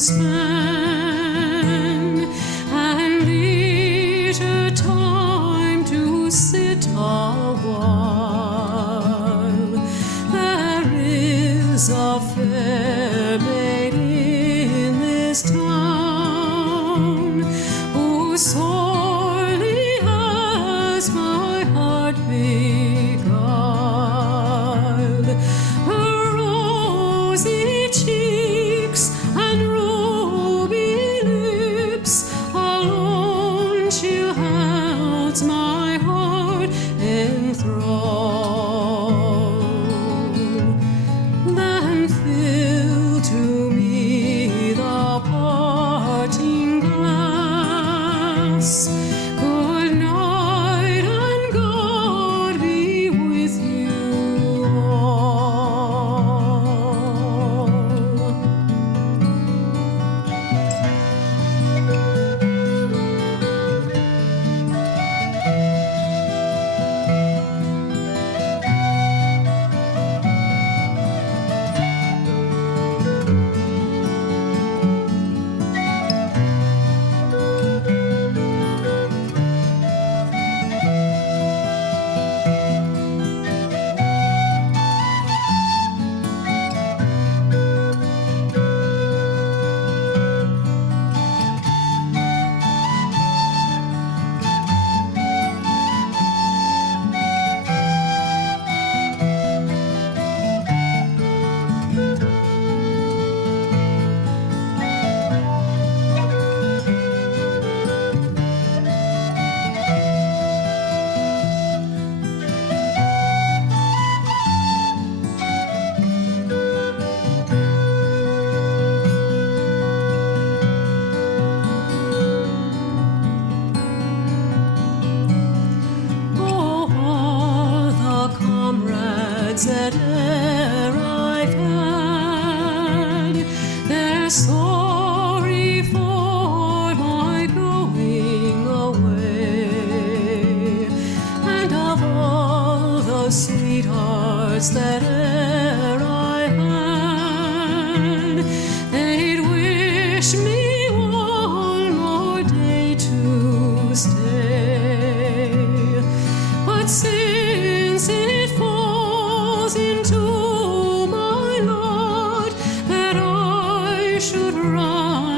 spend, and leisure time to sit a while. There is a fair maid in this town who sorely has my heart beguiled. Her rosy cheeks and ruby lips alone she holds my heart in thrall. Then fill to me the parting glass. Good night and God be with you all. That e'er I've had, they're sorry for my going away. And of all the sweethearts that e'er I had, they'd wish me one more day to stay. But since it falls into my lot that I should run